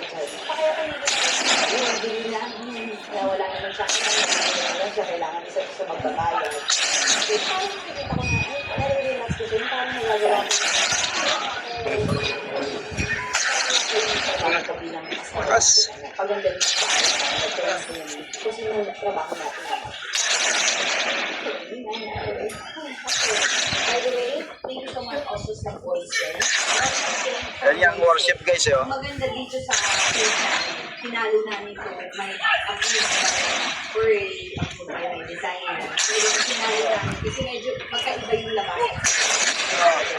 Kaya kung hindi na, wala naman siya, kailangan isa sa magbabayad. So, parang nakikita ko na, nare-relax ko siya, parang nagagawa ko Makas. paganda rin kasi yung trabaho natin naman. By the way, thank you so much also sa voice. Yan yung worship guys eh. Maganda dito sa pinalo namin ko may may design. Pero pinalo namin kasi medyo magkaiba yung labasan.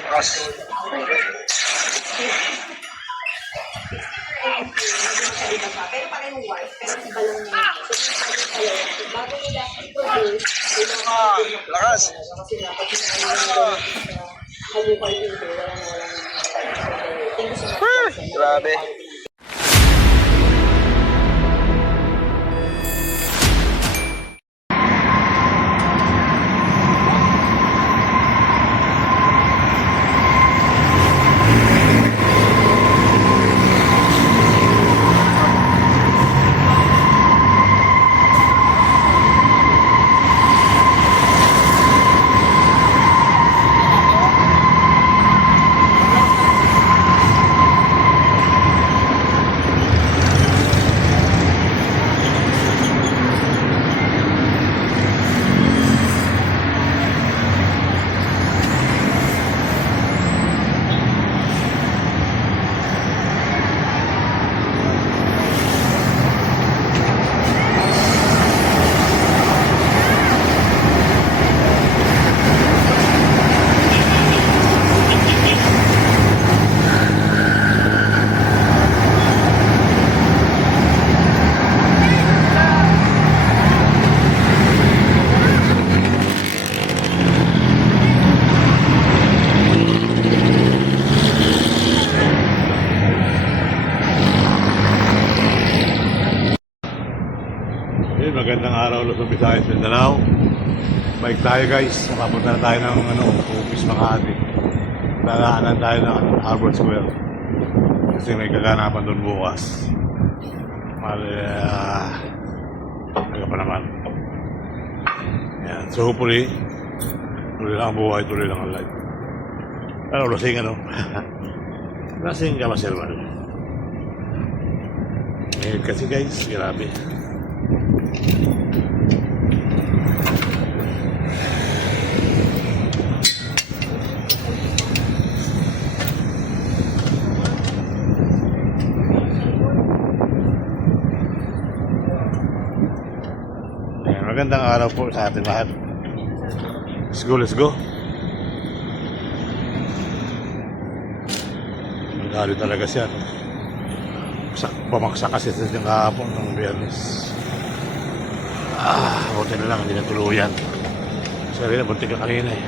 Makas. Pero parang white, pero iba lang niya. So, bago nila i-produce, Lakas. kasi dapat halukay dito, wala na. Thank you so much. Grabe. Magandang araw, Luzon, Visayas, Mindanao. Bike tayo guys, papunta na tayo ng office Makati. Lalaanan tayo ng Harbor Square kasi may kaganapan doon bukas. Naga pa naman. Yan. So hopefully tuloy lang ang buhay, tuloy lang ang life. Pero lasing ano. Lasing ka masermal. Ngayon kasi guys, grabe. Magandang araw po sa ating lahat. Let's go, let's go. Magdali talaga siya. Pamaksa kasi sa siyang kahapon ng Biyernes. Buti na lang, hindi na tuluyan. Kasi rin, bunti ka kanina eh.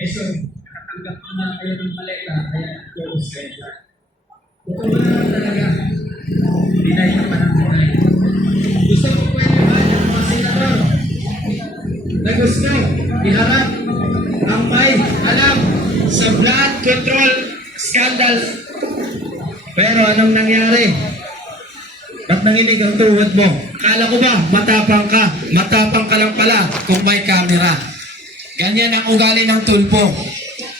Eso, nakatanggap ko na kayo ng paleta, kaya close kayo. Totoo na talaga, dinay na panahon. Gusto ko pwede ba yung mga senador na gusto iharap ang may alam sa blood control scandal. Pero anong nangyari? Ba't nanginig ang tuhod mo? Kala ko ba matapang ka? Matapang ka lang pala kung may camera. Ganyan ang ugali ng tulpo.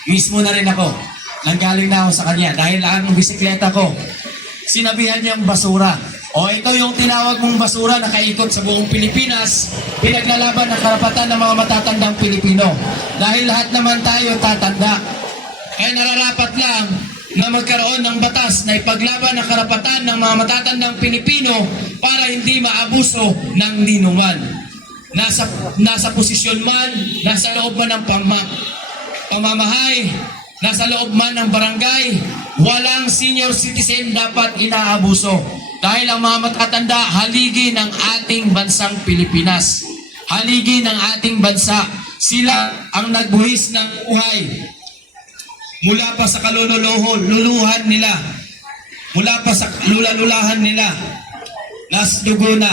Mismo na rin ako. Nanggaling na ako sa kanya dahil ang bisikleta ko. Sinabihan niyang basura. O ito yung tinawag mong basura na kaikot sa buong Pilipinas. Pinaglalaban ang karapatan ng mga matatandang Pilipino. Dahil lahat naman tayo tatanda. Kaya nararapat lang na magkaroon ng batas na ipaglaban ang karapatan ng mga matatandang Pilipino para hindi maabuso ng ninuman. Nasa posisyon man, nasa loob man ng pamamahay, nasa loob man ng barangay, walang senior citizen dapat inaabuso. Dahil ang mga matatanda, haligi ng ating bansang Pilipinas. Haligi ng ating bansa. Sila ang nagbuhis ng buhay. Mula pa sa kalululuhan nila, mula pa sa lulalulahan nila, nas dugo na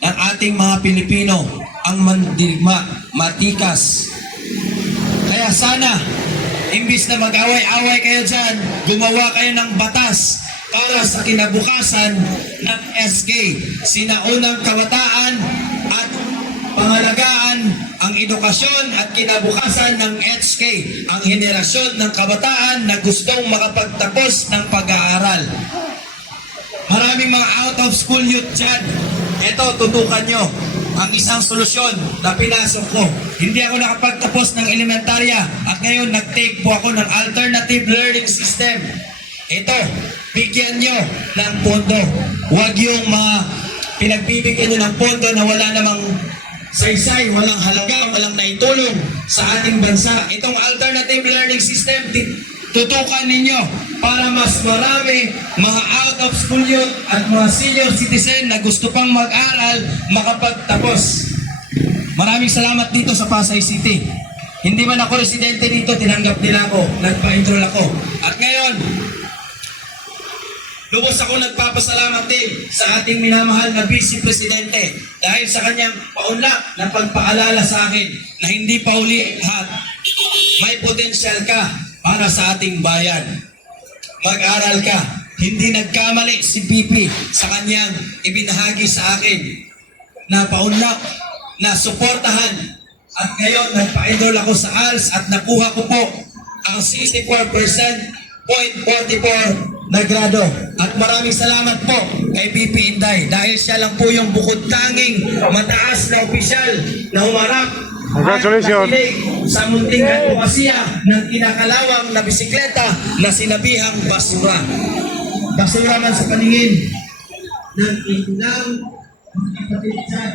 ng ating mga Pilipino ang mandirigma, matikas. Kaya sana, imbis na mag-away-away kayo dyan, gumawa kayo ng batas para sa kinabukasan ng SK. Sinaunang kabataan at pangalagaan ang edukasyon at kinabukasan ng HK, ang henerasyon ng kabataan na gustong makapagtapos ng pag-aaral. Maraming mga out of school youth dyan. Ito, tutukan nyo ang isang solusyon na pinasok ko. Hindi ako nakapagtapos ng elementarya at ngayon nag-take po ako ng alternative learning system. Ito, bigyan nyo ng pondo. Huwag yung mga pinagbibigyan nyo ng pondo na wala namang saysay, walang halaga, walang naitulong sa ating bansa. Itong alternative learning system, tutukan ninyo para mas marami mga out of school youth at mga senior citizen na gusto pang mag-aral makapagtapos. Maraming salamat dito sa Pasay City. Hindi man ako residente dito, tinanggap nila ako, nagpa-enroll ako. At ngayon, lubos ako nagpapasalamat din sa ating minamahal na Vice Presidente dahil sa kanyang paunlak na pagpaalala sa akin na hindi pa uli lahat. May potensyal ka para sa ating bayan. Mag-aral ka. Hindi nagkamali si PP sa kanyang ibinahagi sa akin na paunlak, na suportahan. At ngayon, nagpa-enroll ako sa ALS at nakuha ko po ang 64.44 na grado. At maraming salamat po kay PP Inday dahil siya lang po yung bukod tanging mataas na opisyal na humarap Congratulations. sa munting advokasya ng kinakalawang na bisikleta na sinabihang basura. Basura man sa paningin ng ilang kapatid dyan.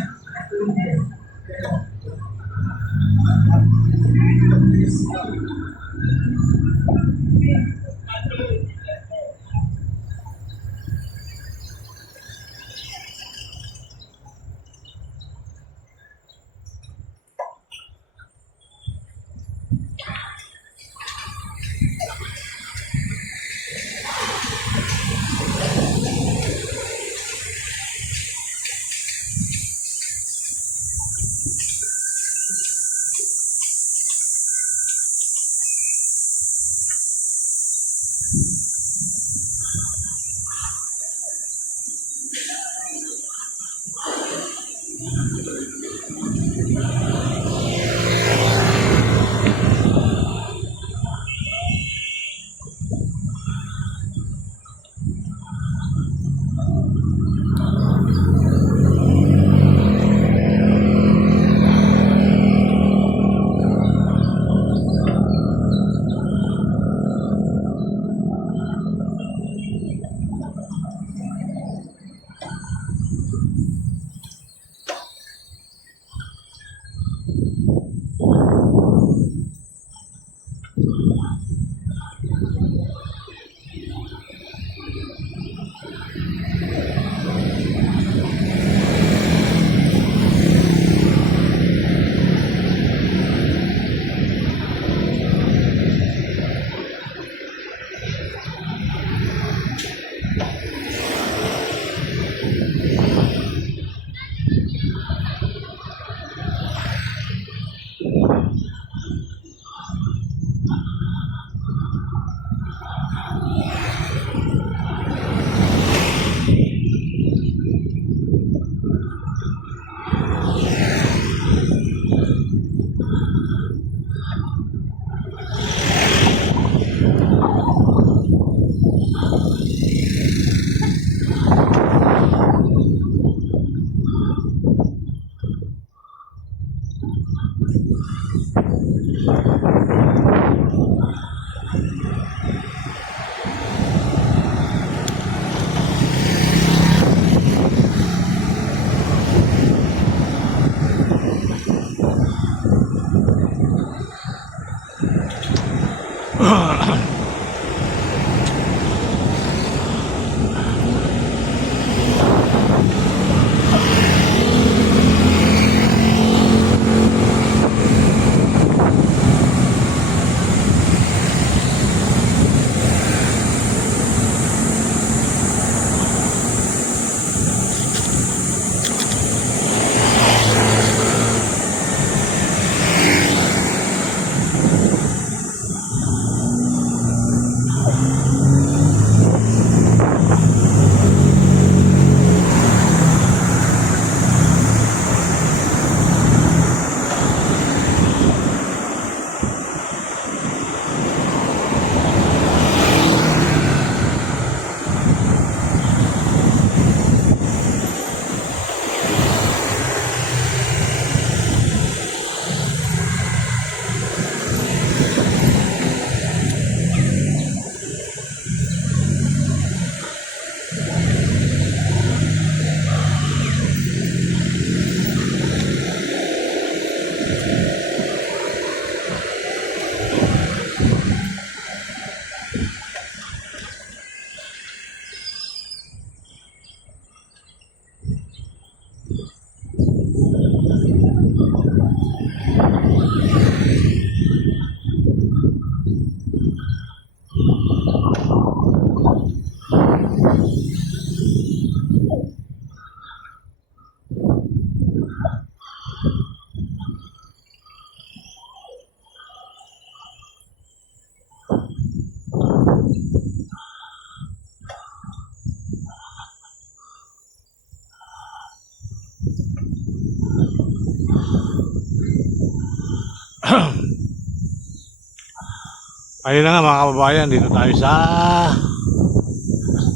Ayun na nga mga kababayan, dito tayo sa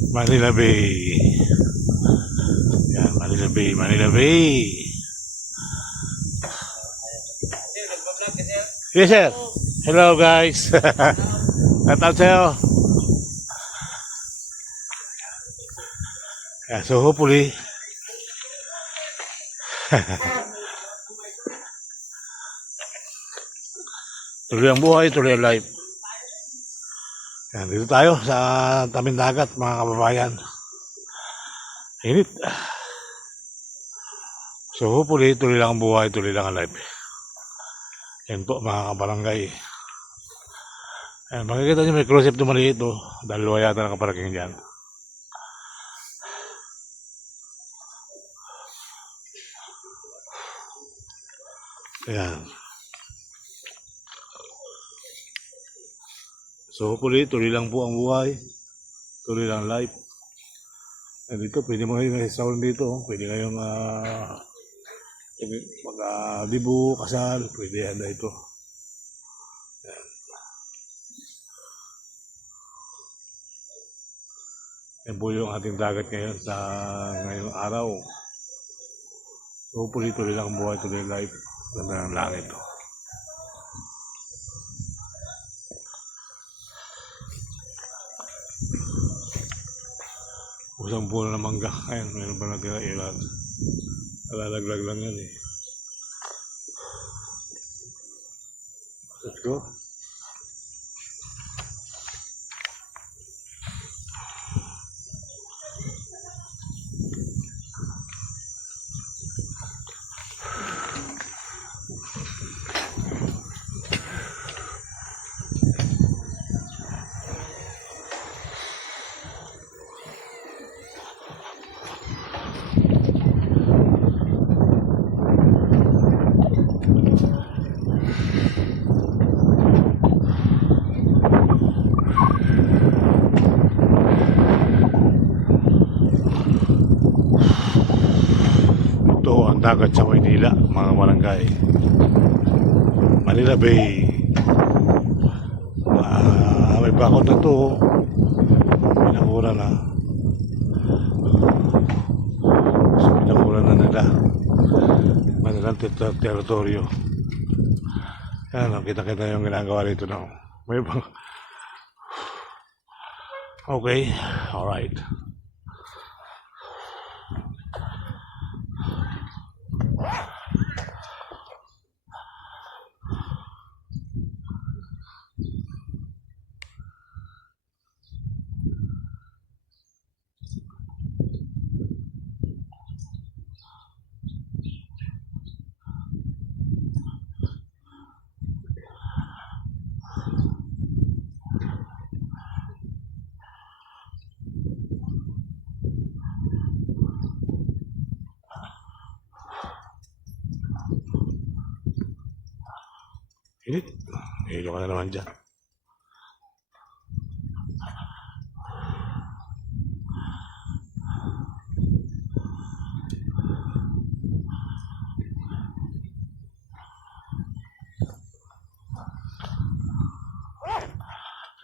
Manila Bay. Yan, Manila Bay, Manila Bay. Yes, sir. Hello, guys. Shout out sa'yo. Yeah, so hopefully, tuloy ang buhay, tuloy ang life. Yan, dito tayo sa tabing dagat, mga kababayan. Init. So hopefully, tuloy lang ang buhay, tuloy lang ang life. Yan po mga kabarangay. Ayan, makikita nyo may cruise ship na maliit o. Dalawa yata nakaparaking dyan. Ayan. So hopefully, tuloy lang po ang buhay. Tuloy lang life. Ayan dito, pwede mo ngayon sa dito. Pwede ngayong mag-dibu, kasal, pwede yan na ito. Yan. Yan po yung ating dagat ngayon sa ngayong araw. So, hopefully tuloy lang ang buhay, tuloy life. Ganda ng langit ito. Usang puno ng mangga. Ayan, meron pa natin na ilan. Nalalaglag lang yan eh. Let's go. Ito ang dagat sa Maynila, mga barangay. Manila Bay. May bakod na to. Pinakura na. So, pinakura na nila. Manilang teritoryo. Yan, kita-kita yung ginagawa rito na. May bang... Okay, alright. Init. Hilo ka na naman dyan.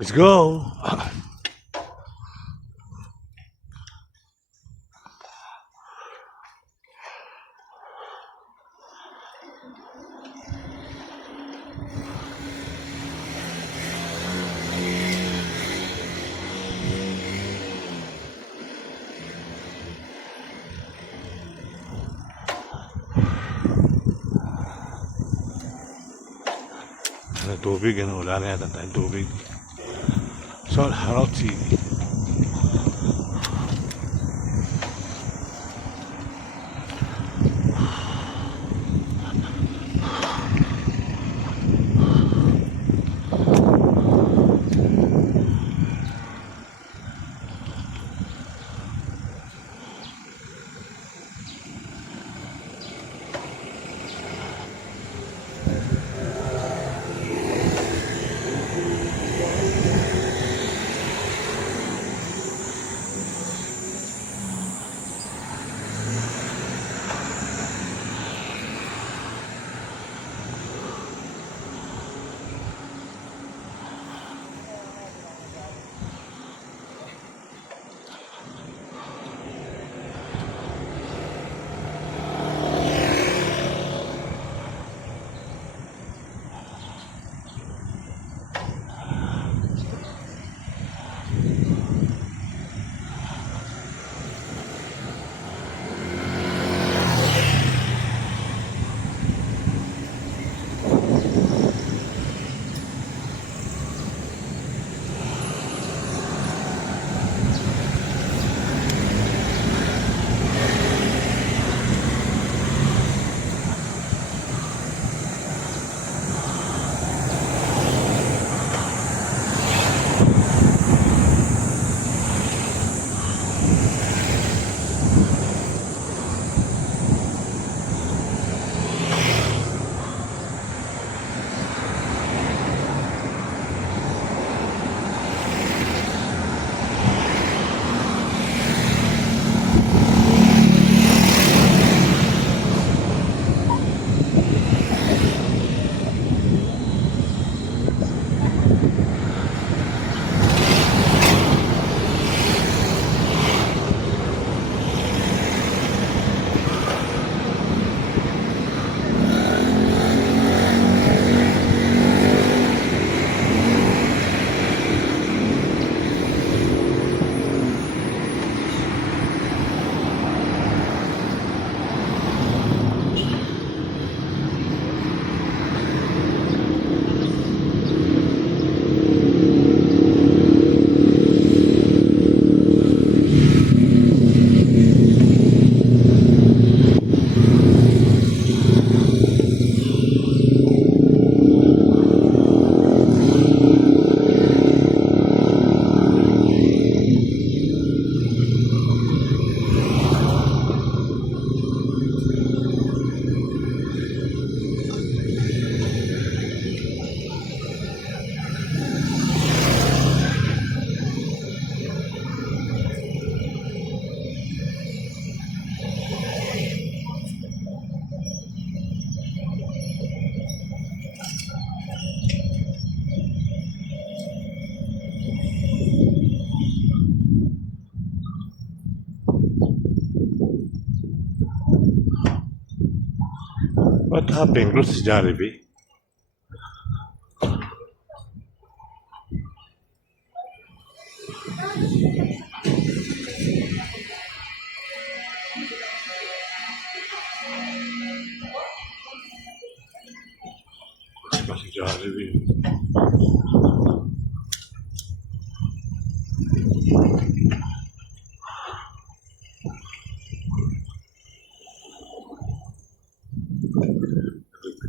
Let's go. Ano tubig, ano, wala na yata tayong tubig. So, Harauti. What happened? Close to Jollibee. Close to Jollibee.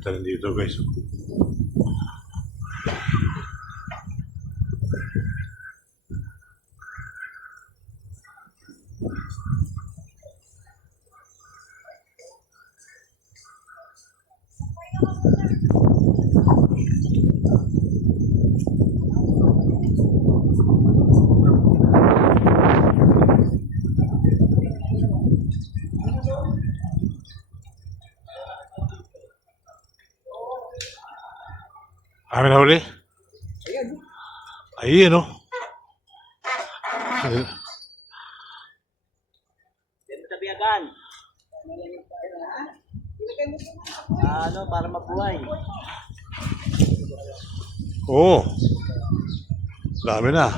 Kita rin dito guys. Amin na huli? Ayun, no? Tabiagan. Ano, para mabuhay. Oo. Dami na.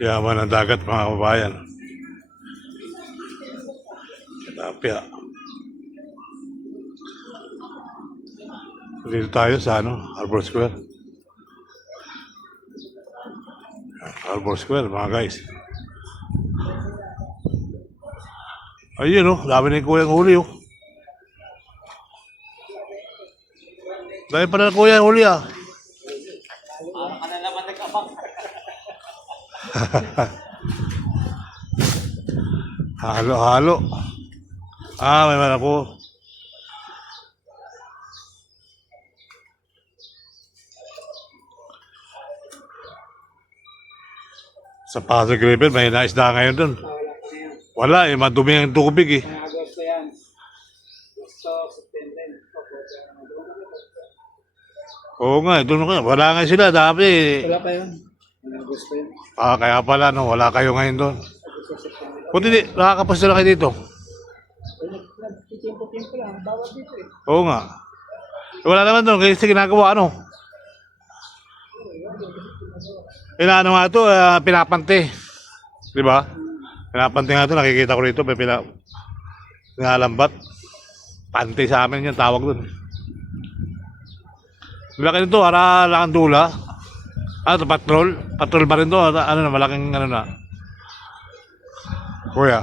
Yaman ng dagat mga kababayan. Tilapia. Dito tayo sa Harbor Square. Harbor Square mga guys. Ayun dami na yung kuyang huli Dami pa na kuyang huli Ano ka na naman nag-abang. Halo. May malako. Sa Pasig River, may naisda ngayon dun. Wala madumi ang tubig Agosto yan. Agosto, September. Oo nga, doon nga. Wala nga sila, dami. Wala pa yun. Agosto yun. Kaya pala, wala kayo ngayon doon. Kung hindi, nakakapasta na kayo dito. Nagtitimpo-timpo lang. Bawal dito Oo nga. Wala naman doon, kasi ginagawa Inaano nga ito, pinapante. Di ba? Pinapante nga ito, nakikita ko rito, may pinalambat. Pante sa amin yung tawag doon. Laki nito, lang ang dula. Patrol? Patrol ba rin to? Malaking na. Kuya.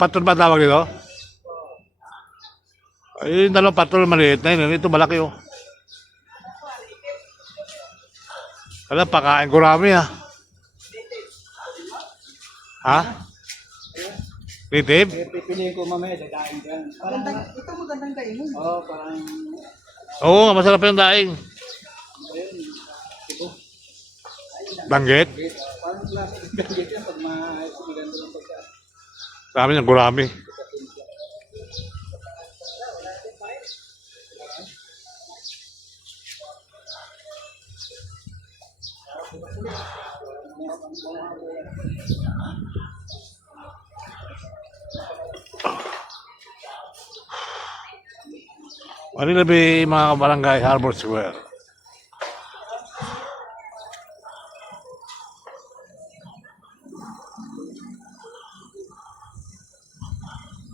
Patrol ba tawag dito? Ay, dalawang patrol maliit na yun. Ito malaki Alam, pakain ko rami Ha? Native? Pipiliin ko mamaya sa daing dyan. Ito magandang kainin. Oo, parang... Oo nga, masarap yung daing. Ayun. Tipo. Banggit? Parang klase ng ganyan yan pag maganda ng pagka. Sa amin yung gurami. Manila Bay, mga kabarangay, Harbor Square.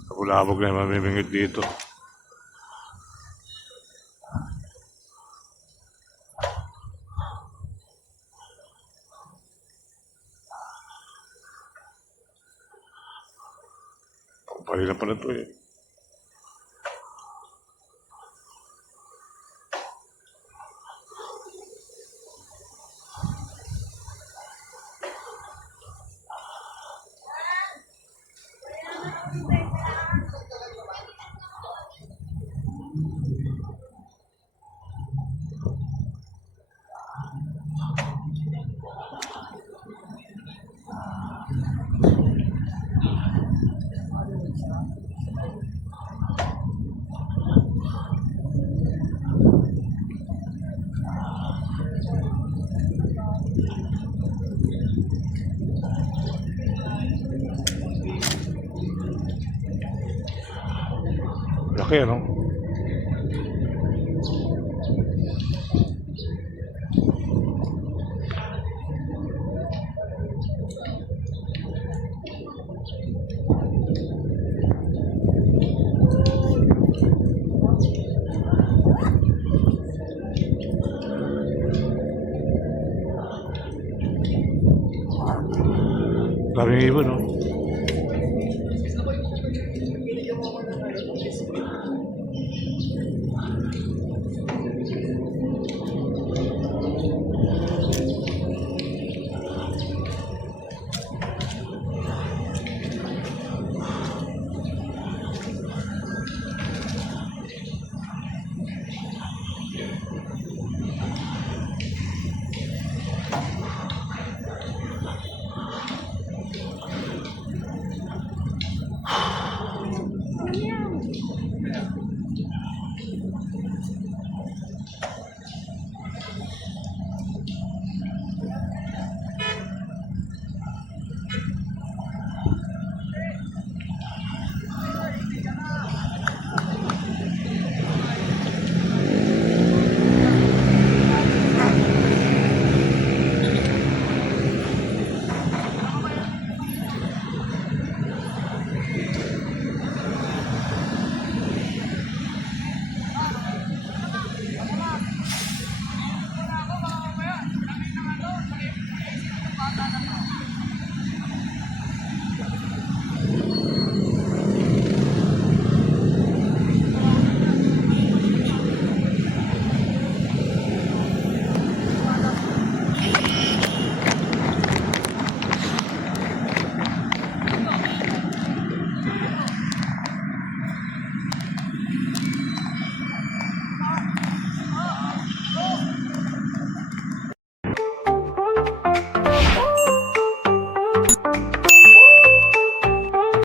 Kabulabog na yung mamimingit dito. Palilan pa na ito Laki, ano? Daming ibon, no?